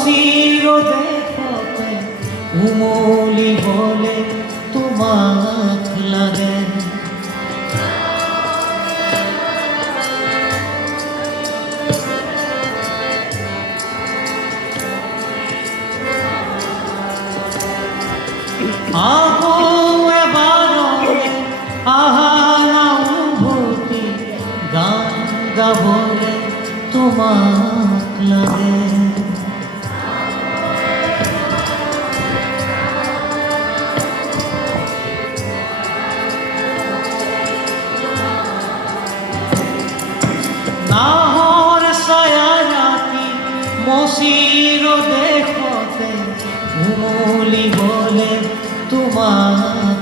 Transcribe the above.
মসির দেখতে উমলি বলে তোমাক লাগে আহো এবার আহানুভূতি গান গাবলে তোমাক লাগে নাহর সায়ানাতি মসির দেখতে উমলি বলে তোমাক